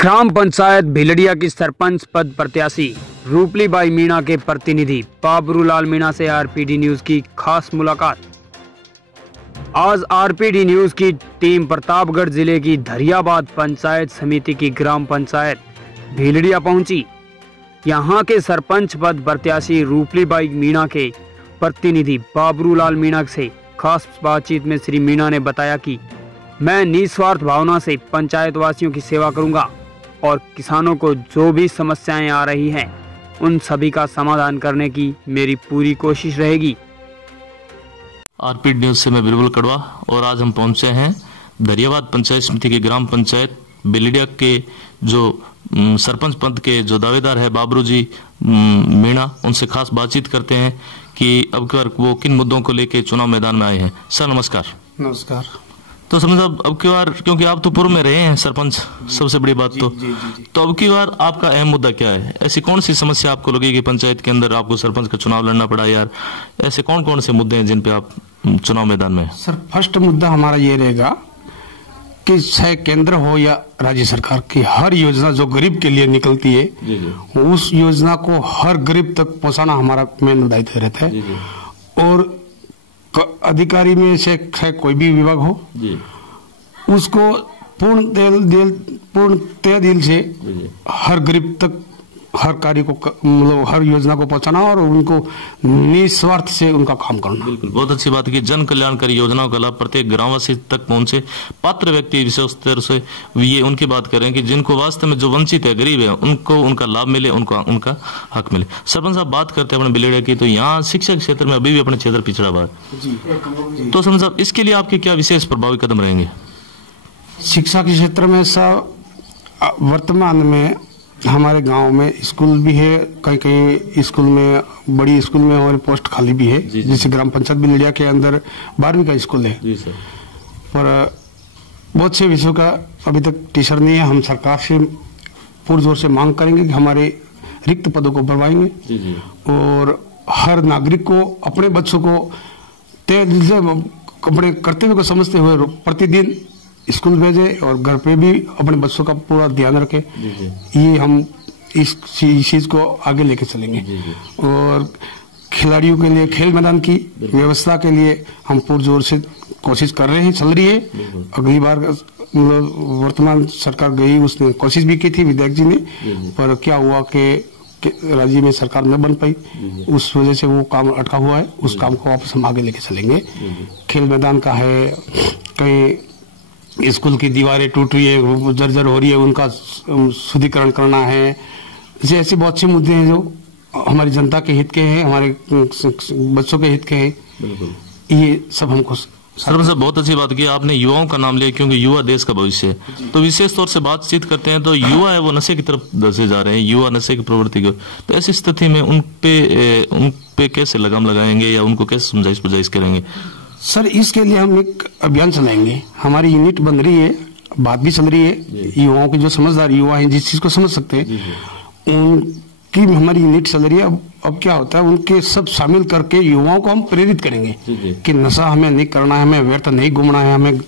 ग्राम पंचायत भिलड़िया की सरपंच पद प्रत्याशी रूपलीबाई मीणा के प्रतिनिधि बाबरूलाल मीणा से आरपीडी न्यूज की खास मुलाकात। आज आरपीडी न्यूज की टीम प्रतापगढ़ जिले की धरियाबाद पंचायत समिति की ग्राम पंचायत भिलड़िया पहुंची। यहां के सरपंच पद प्रत्याशी रूपलीबाई मीणा के प्रतिनिधि बाबरूलाल मीणा से खास बातचीत में श्री मीणा ने बताया कि मैं निस्वार्थ भावना से पंचायत वासियों की सेवा करूंगा और किसानों को जो भी समस्याएं आ रही हैं उन सभी का समाधान करने की मेरी पूरी कोशिश रहेगी। आरपीडी न्यूज से मैं बिरबल कड़वा और आज हम पहुंचे हैं धरियाबाद पंचायत समिति की ग्राम पंचायत भिलड़िया के जो सरपंच पद के जो दावेदार है बाबरू जी मीणा, उनसे खास बातचीत करते हैं कि अब की बार वो किन मुद्दों को लेके चुनाव मैदान में आए हैं। सर नमस्कार। नमस्कार। तो समझ अब की बार, क्योंकि आप तो पूर्व में रहे हैं सरपंच, सबसे बड़ी बात तो अब की बार आपका अहम मुद्दा क्या है? ऐसी कौन सी समस्या आपको लगी कि पंचायत के अंदर आपको सरपंच का चुनाव लड़ना पड़ा? यार ऐसे कौन कौन से मुद्दे हैं जिन पे आप चुनाव मैदान में? सर फर्स्ट मुद्दा हमारा ये रहेगा कि चाहे केंद्र हो या राज्य सरकार की हर योजना जो गरीब के लिए निकलती है उस योजना को हर गरीब तक पहुंचाना हमारा मेन दायित्व रहता है। और अधिकारी में से कोई भी विभाग हो उसको पूर्ण दिल से हर गरीब तक हर कार्य को मतलब हर योजना को पहुंचाना और उनको निस्वार्थ से उनका काम करना। बिल्कुल, बहुत अच्छी बात है कि जन कल्याणकारी योजनाओं का लाभ प्रत्येक ग्रामवासी तक पहुंचे। पात्र व्यक्ति विशेष तौर से ये उनकी बात करें कि जिनको वास्तव में जो वंचित है, गरीब है, उनको उनका लाभ मिले, उनका हक मिले। सरपंच साहब बात करते हैं अपने भिलड़िया की, तो यहाँ शिक्षा के क्षेत्र में अभी भी अपने क्षेत्र पिछड़ा हुआ है। तो सरपंच साहब इसके लिए आपके क्या विशेष प्रभावी कदम रहेंगे? शिक्षा के क्षेत्र में वर्तमान में हमारे गांव में स्कूल भी है, कई स्कूल में, बड़ी स्कूल में हमारे पोस्ट खाली भी है। जैसे ग्राम पंचायत भिलड़िया के अंदर 12वीं का स्कूल है पर बहुत से विषयों का अभी तक टीचर नहीं है। हम सरकार से पुरजोर से मांग करेंगे कि हमारे रिक्त पदों को भरवाएंगे और हर नागरिक को अपने बच्चों को तय दिल से अपने कर्तव्य को समझते हुए प्रतिदिन स्कूल भेजे और घर पे भी अपने बच्चों का पूरा ध्यान रखे। ये हम इस चीज को आगे लेके चलेंगे और खिलाड़ियों के लिए खेल मैदान की व्यवस्था के लिए हम पुरजोर से कोशिश कर रहे हैं, चल रही है। अगली बार वर्तमान सरकार गई, उसने कोशिश भी की थी विधायक जी ने, पर क्या हुआ कि राज्य में सरकार न बन पाई, उस वजह से वो काम अटका हुआ है। उस काम को वापस हम आगे लेके चलेंगे। खेल मैदान का है, कई स्कूल की दीवारें टूट रही है, जर्जर हो रही है, उनका शुद्धिकरण करना है। ऐसे बहुत से मुद्दे हैं जो हमारी जनता के हित के हैं, हमारे बच्चों के हित के हैं। ये सब हमको सरपंच साहब बहुत अच्छी बात की आपने, युवाओं का नाम लिया, क्योंकि युवा देश का भविष्य है। तो विशेष तौर से बातचीत करते हैं तो युवा है वो नशे की तरफ धंसे जा रहे हैं, युवा नशे की प्रवृत्ति को, तो ऐसी स्थिति में उन पे कैसे लगाम लगाएंगे या उनको कैसे समझाइश करेंगे? सर इसके लिए हम एक अभियान चलाएंगे। हमारी यूनिट बन रही है, बात भी चल रही है। युवाओं के जो समझदार युवा हैं, जिस चीज को समझ सकते हैं, उनकी हमारी यूनिट चल रही है। अब क्या होता है, उनके सब शामिल करके युवाओं को हम प्रेरित करेंगे कि नशा हमें नहीं करना है, हमें व्यर्थ नहीं घूमना है, हमें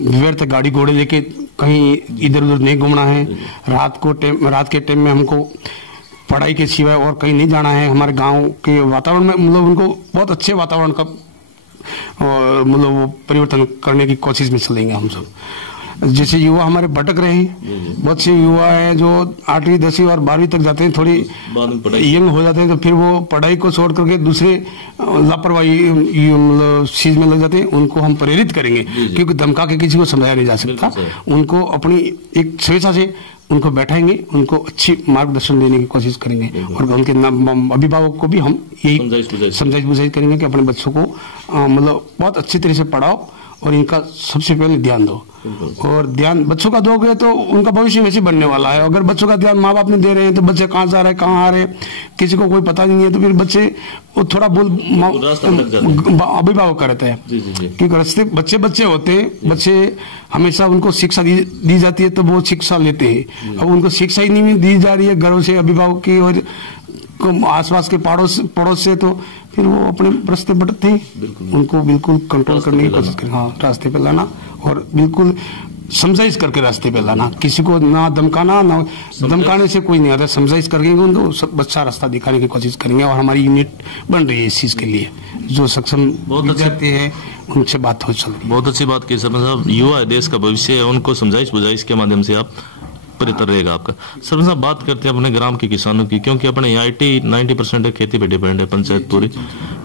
व्यर्थ गाड़ी घोड़े लेके कहीं इधर उधर नहीं घूमना है। रात के टाइम में हमको पढ़ाई के सिवाय और कहीं नहीं जाना है। हमारे गाँव के वातावरण में मतलब उनको बहुत अच्छे वातावरण का और मतलब वो परिवर्तन करने की कोशिश में चलेंगे हम सब। जैसे युवा हमारे भटक रहे हैं, बहुत से युवा है जो 8वीं 10वीं और 12वीं तक जाते हैं, थोड़ी यंग हो जाते हैं, तो फिर वो पढ़ाई को छोड़ करके दूसरे लापरवाही मतलब चीज में लग जाते हैं। उनको हम प्रेरित करेंगे, क्योंकि धमका के किसी को समझाया नहीं जा सकता। उनको अपनी एक स्वेच्छा से उनको बैठाएंगे, उनको अच्छी मार्गदर्शन देने की कोशिश करेंगे और उनके अभिभावक को भी हम यही समझाइश बुझाइश करेंगे कि अपने बच्चों को मतलब बहुत अच्छी तरह से पढ़ाओ और इनका सबसे पहले ध्यान दो। और ध्यान बच्चों का दोगे तो उनका भविष्य वैसे बनने वाला है। अगर बच्चों का ध्यान माँ बाप नहीं दे रहे हैं तो बच्चे कहाँ जा रहे हैं, कहाँ आ रहे हैं, किसी को कोई पता नहीं है, तो फिर बच्चे वो थोड़ा अभिभावक का रहता है। क्योंकि रास्ते बच्चे होते हैं, बच्चे हमेशा उनको शिक्षा दी जाती है तो वो शिक्षा लेते हैं। अब उनको शिक्षा ही नहीं दी जा रही है घरों से, अभिभावक की और आसपास के पड़ोस से, तो फिर वो अपने रास्ते बढ़ते हैं। उनको बिल्कुल कंट्रोल करने की कोशिश करें, हाँ रास्ते पे लाना और बिल्कुल समझाइश करके रास्ते पे लाना, किसी को ना धमकाना, ना धमकाने से कोई नहीं आता, समझाइश करके उनको अच्छा रास्ता दिखाने की कोशिश करेंगे। और हमारी यूनिट बन रही है इस चीज के लिए, जो सक्षम विद्यार्थी है उनसे बात हो चल रही है। बहुत अच्छी बात की सरपंच साहब, युवा है, देश का भविष्य है, उनको समझाइश बुझाइश के माध्यम से आप बेहतर रहेगा आपका। सरपंच साहब, बात करते हैं अपने ग्राम के किसानों की, क्योंकि अपने यहाँ 90% खेती पे डिपेंड है पंचायत पूरी,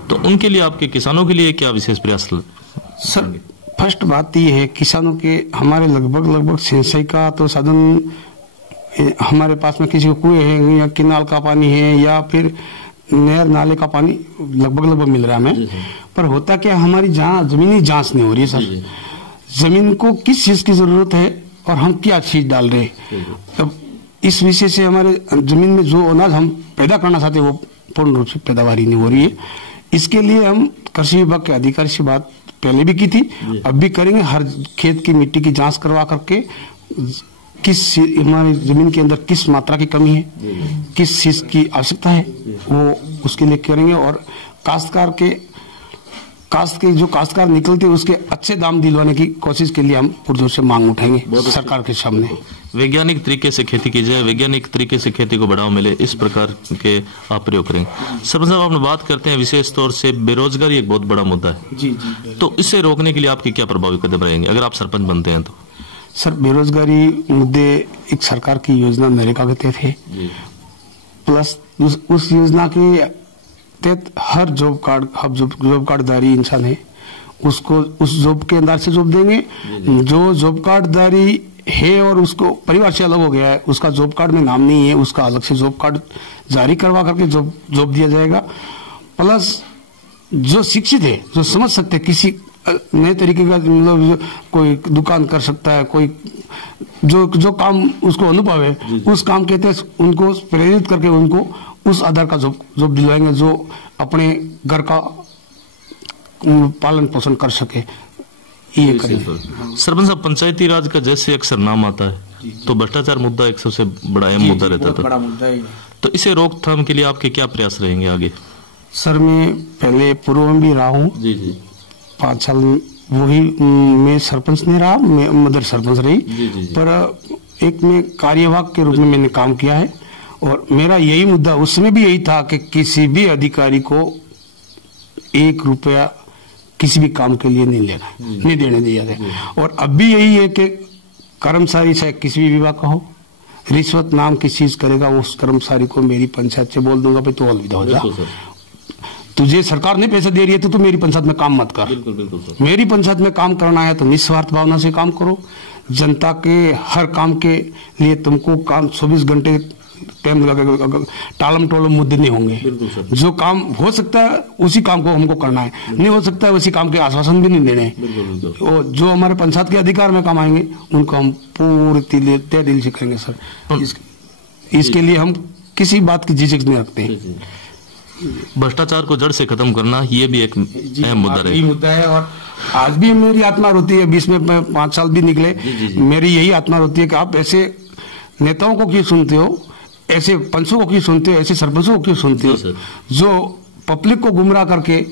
तो उनके लिए, आपके किसानों के लिए क्या विशेष प्रयास? सर, फर्स्ट बात ये है, किसानों के हमारे लगभग सिंचाई का तो साधन हमारे पास में, किसी को कुएं है या किनाल का पानी है या फिर नहर नाले का पानी लगभग मिल रहा है हमें। पर होता क्या, हमारी जमीनी जांच नहीं हो रही है सर, जमीन को किस चीज की जरूरत है और हम क्या चीज डाल रहे हैं। तब इस विषय से हमारे जमीन में जो अनाज हम पैदा करना चाहते हैं वो पूर्ण रूप से पैदावारी नहीं हो रही है। इसके लिए हम कृषि विभाग के अधिकारी से बात पहले भी की थी, अब भी करेंगे। हर खेत की मिट्टी की जांच करवा करके किस हमारी जमीन के अंदर किस मात्रा की कमी है, किस चीज की आवश्यकता है, वो उसके लिए करेंगे। और काश्तकार निकलते उसके अच्छे दाम दिलवाने की कोशिश के लिए हम पुरजोर से मांग उठाएंगे सरकार के सामने। वैज्ञानिक तरीके से खेती की जाए, वैज्ञानिक तरीके से खेती को बढ़ावा मिले, इस प्रकार के आप प्रयोग करेंगे। सरपंच साहब, आपने बात करते हैं विशेष तौर से बेरोजगारी एक बहुत बड़ा मुद्दा है जी, तो इसे रोकने के लिए आपके क्या प्रभावी कदम रहेंगे अगर आप सरपंच बनते हैं तो? सर, बेरोजगारी मुद्दे एक सरकार की योजना नरेगा के तहत है, प्लस उस योजना के तहत हर जॉब कार्डधारी इंसान है उसको उस जॉब के अंदर से जॉब देंगे। जो जॉब कार्डधारी है और उसको परिवार से अलग हो गया है, उसका जॉब कार्ड में नाम नहीं है, उसका अलग से जॉब कार्ड जारी करवा करके जॉब दिया जाएगा। प्लस जो शिक्षित है, जो समझ सकते हैं, किसी नए तरीके का, मतलब कोई दुकान कर सकता है, कोई जो काम उसको अनुभव है, उस काम के तहत उनको प्रेरित करके उनको उस आधार का जॉब दिलवाएंगे, जो अपने घर का पालन पोषण कर सके। ये सरपंच साहब, पंचायती राज का जैसे अक्सर नाम आता है तो भ्रष्टाचार मुद्दा एक सबसे बड़ा अहम मुद्दा रहता था, तो इसे रोकथाम के लिए आपके क्या प्रयास रहेंगे आगे? सर, मैं पहले पूर्व में भी रहा हूँ 5 साल, वही मैं सरपंच नहीं रहा, मैं मदर सरपंच रही, पर एक में कार्यवाहक के रूप में मैंने काम किया है। और मेरा यही मुद्दा उस समय भी यही था कि किसी भी अधिकारी को 1 रुपया किसी भी काम के लिए नहीं देने दिया जाए। और अब भी यही है कि कर्मचारी चाहे किसी भी विभाग का हो, रिश्वत नाम की चीज करेगा, उस कर्मचारी को मेरी पंचायत से बोल दूंगा भाई तो अलविदा हो जा, तुझे सरकार ने पैसे दे रही है तो मेरी पंचायत में काम मत कर। बिल्कुल मेरी पंचायत में काम करना है तो निस्वार्थ भावना से काम करो। जनता के हर काम के लिए तुमको काम 24 घंटे टाइम लगा, टालम टोलम मुद्दे नहीं होंगे। जो काम हो सकता है उसी काम को हमको करना है, नहीं हो सकता है उसी काम के आश्वासन भी नहीं देने हैं। और जो हमारे पंचायत के अधिकार में काम आएंगे उनको हम पूरे तय दिल से करेंगे सर। इसके लिए हम किसी बात की झिझक नहीं रखते हैं। भ्रष्टाचार को जड़ से खत्म करना ये भी एक अहम मुद्दा है। और आज भी मेरी आत्मा रोती है, बीच में 5 साल भी निकले, मेरी यही आत्मा रोती है कि आप ऐसे नेताओं को क्यों सुनते हो, ऐसे पंचों को क्यों सुनते हो, ऐसे सरपंचों को क्यों सुनते हो, जो पब्लिक को गुमराह करके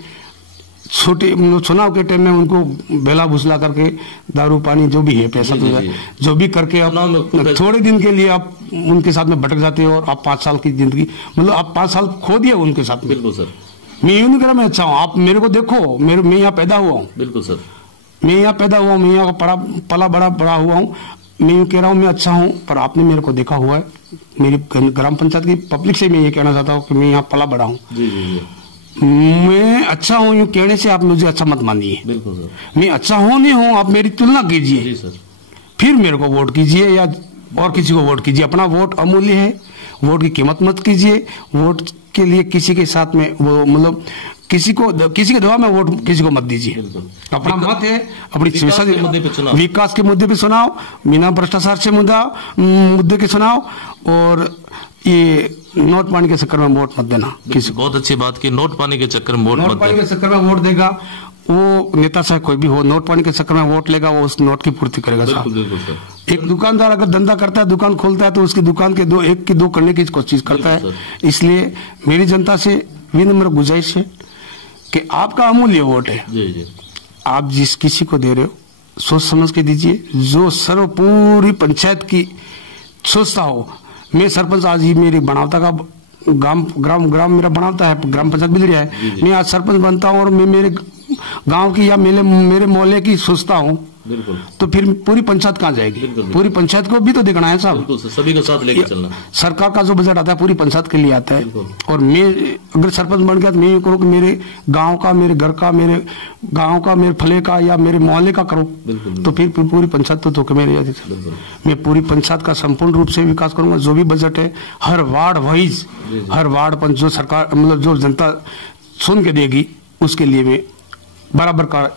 छोटे चुनाव के टाइम में उनको बेला भुसला करके दारू पानी जो भी है पैसा जो भी करके आप थोड़े दिन के लिए आप उनके साथ में भटक जाते हो और आप 5 साल की जिंदगी, मतलब आप 5 साल खो दिए उनके साथ में। बिल्कुल सर, मैं यूं नहीं कह रहा मैं अच्छा हूँ, आप मेरे को देखो, मैं यहाँ पैदा हुआ हूँ। बिल्कुल सर, मैं यहाँ पैदा हुआ हूँ, मैं यहाँ पला बड़ा हुआ हूँ। मैं यूं कह रहा हूँ मैं अच्छा हूँ, पर आपने मेरे को देखा हुआ है। मेरी ग्राम पंचायत की पब्लिक से मैं ये कहना चाहता हूँ कि मैं यहाँ पला बड़ा हूँ। मैं अच्छा हूँ यूं कहने से आप मुझे अच्छा मत मानिए। बिल्कुल सर, मैं अच्छा हूँ नहीं हूँ, आप मेरी तुलना कीजिए, फिर मेरे को वोट कीजिए या और किसी को वोट कीजिए। अपना वोट अमूल्य है, वोट की कीमत मत कीजिए। वोट के लिए किसी के साथ में वो मतलब किसी के दबाव में वोट किसी को मत दीजिए। अपना मत है, अपनी विकास के मुद्दे पे सुनाओ, बिना भ्रष्टाचार से मुद्दे के सुनाओ। और ये नोट पानी के चक्कर में वोट मत देना किसी। बहुत अच्छी बात की, नोट पानी के चक्कर में वोट मत देना। नोट पानी के चक्कर में वोट देगा वो नेता चाहे कोई भी हो, नोट पानी के चक्कर में वोट लेगा, वो उस नोट की पूर्ति करेगा। साहब, एक दुकानदार अगर धंधा करता है, दुकान खोलता है, तो उसकी दुकान के एक की दो करने की कोशिश करता है। इसलिए मेरी जनता से विनम्र गुजारिश है कि आपका अमूल्य वोट है, आप जिस किसी को दे रहे हो सोच समझ के दीजिए, जो सर्व पूरी पंचायत की सोचता हो। मैं सरपंच आज ही मेरी बनावता का ग्राम मेरा बनावता है, ग्राम पंचायत बिलड़िया है। मैं आज सरपंच बनता हूँ और मैं मेरे गांव की या मेरे मोहल्ले की सोचता हूँ, तो फिर पूरी पंचायत कहाँ जाएगी? पूरी पंचायत को भी तो देखना है साहब, सभी को साथ लेकर चलना। सरकार का जो बजट आता है पूरी पंचायत के लिए आता है। और मैं अगर सरपंच बन गया तो मैं ये करूँ कि मेरे गांव का, मेरे घर का, मेरे गांव का, मेरे फले का या मेरे मोहल्ले का करूँ, तो फिर पूरी पंचायत तो धोखे में रह जाती। मैं पूरी पंचायत का संपूर्ण रूप से विकास करूंगा। जो भी बजट है हर वार्ड वाइज, हर वार्ड पर जो सरकार मतलब जो जनता सुन के देगी उसके लिए मैं बराबर का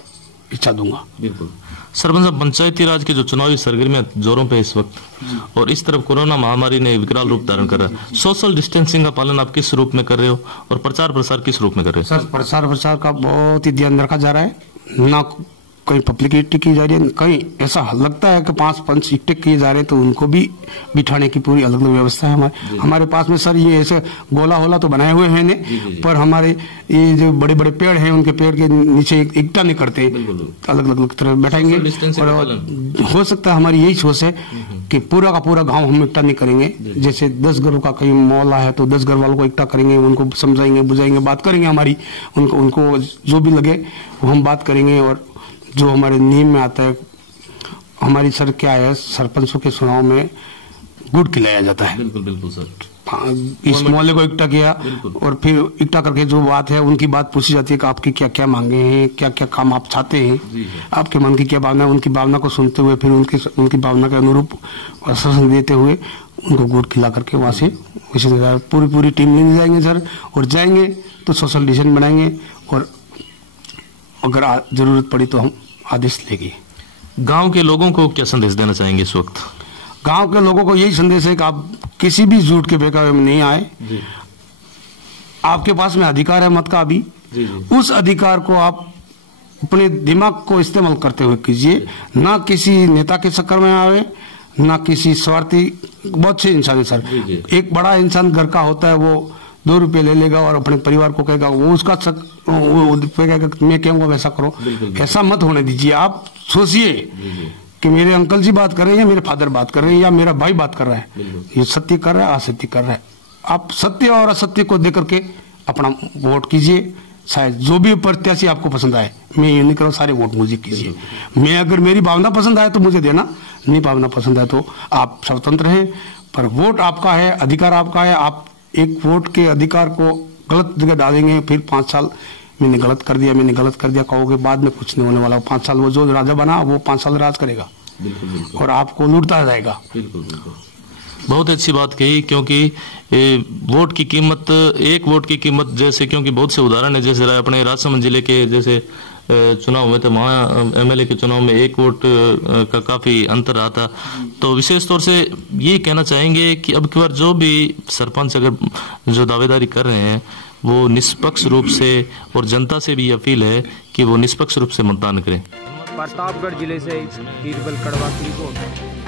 इच्छा दूंगा। बिल्कुल। सरपंच साहब, पंचायती राज के जो चुनावी सरगर्मियां जोरों पे इस वक्त, और इस तरफ कोरोना महामारी ने विकराल रूप धारण कर रहा है, सोशल डिस्टेंसिंग का पालन आप किस रूप में कर रहे हो और प्रचार प्रसार किस रूप में कर रहे हो? सर, प्रसार का बहुत ही ध्यान रखा जा रहा है। ना कहीं पब्लिसिटी की जा रही है, कहीं ऐसा लगता है कि 5 पंच इकट्ठे किए जा रहे हैं, तो उनको भी बिठाने की पूरी अलग अलग व्यवस्था है हमारे पास में। सर, ये ऐसे गोला होला तो बनाए हुए हैं ने, पर हमारे ये जो बड़े बड़े पेड़ हैं उनके पेड़ के नीचे इकट्ठा नहीं करते, अलग अलग तरह बैठाएंगे। और हो सकता है हमारी यही सोच है कि पूरा का पूरा गाँव हम इकट्ठा नहीं करेंगे। जैसे 10 घरों का कहीं मोहल्ला है तो 10 घर वालों को इकट्ठा करेंगे, उनको समझाएंगे, बुझाएंगे, बात करेंगे हमारी, उनको जो भी लगे वो हम बात करेंगे। और जो हमारे नियम में आता है, हमारी सर क्या है, सरपंचों के चुनाव में गुड़ खिलाया जाता है। बिल्कुल बिल्कुल सर। इस मोहल्ले को इकट्ठा किया और फिर इकट्ठा करके जो बात है उनकी बात पूछी जाती है कि आपकी क्या क्या मांगे हैं, क्या क्या काम आप चाहते हैं, आपके मन की क्या भावना है। उनकी भावना को सुनते हुए फिर उनकी भावना के अनुरूप आश्वासन देते हुए उनको गुड़ खिला करके वहां से पूरी टीम लेने जाएंगे सर। और जाएंगे तो सोशल डिस्टेंस बनाएंगे और अगर जरूरत पड़ी तो हम आदेश लेंगे। गांव के लोगों को क्या संदेश देना चाहेंगे इस वक्त? गांव के लोगों को यही संदेश है कि आप किसी भी झूठ के बहकावे में नहीं आए। आपके पास में अधिकार है मत का, अभी उस अधिकार को आप अपने दिमाग को इस्तेमाल करते हुए कीजिए, ना किसी नेता के चक्कर में आवे, ना किसी स्वार्थी। बहुत से इंसान है सर, एक बड़ा इंसान घर का होता है, वो 2 रुपये ले लेगा और अपने परिवार को कहेगा, वो उसका मैं कहूँगा वैसा करो। ऐसा मत होने दीजिए। आप सोचिए कि मेरे अंकल जी बात कर रहे हैं या मेरे फादर बात कर रहे हैं या मेरा भाई बात कर रहा है, ये सत्य कर रहा है, असत्य कर रहा है। आप सत्य और असत्य को देख करके अपना वोट कीजिए। शायद जो भी प्रत्याशी आपको पसंद आए, मैं ये नहीं करूँ सारे वोट मुझे कीजिए। मैं अगर मेरी भावना पसंद आए तो मुझे देना, नहीं भावना पसंद आए तो आप स्वतंत्र हैं, पर वोट आपका है, अधिकार आपका है। आप एक वोट के अधिकार को गलत जगह डालेंगे, फिर 5 साल मैंने गलत कर दिया कहोगे, बाद में कुछ नहीं होने वाला। 5 साल वो जो राजा बना वो 5 साल राज करेगा। बिल्कुल। और आपको लूटता जाएगा। बिल्कुल। बहुत अच्छी बात कही, क्योंकि वोट की कीमत, एक वोट की कीमत जैसे, क्योंकि बहुत से उदाहरण है, जैसे अपने राजसमंद जिले के जैसे चुनाव हुए थे, वहाँ एमएलए के चुनाव में 1 वोट का काफी अंतर रहा था। तो विशेष तौर से ये कहना चाहेंगे कि अब की बार जो भी सरपंच अगर जो दावेदारी कर रहे हैं वो निष्पक्ष रूप से, और जनता से भी अपील है कि वो निष्पक्ष रूप से मतदान करें। प्रतापगढ़ जिले से बीरबल कड़वा की रिपोर्ट।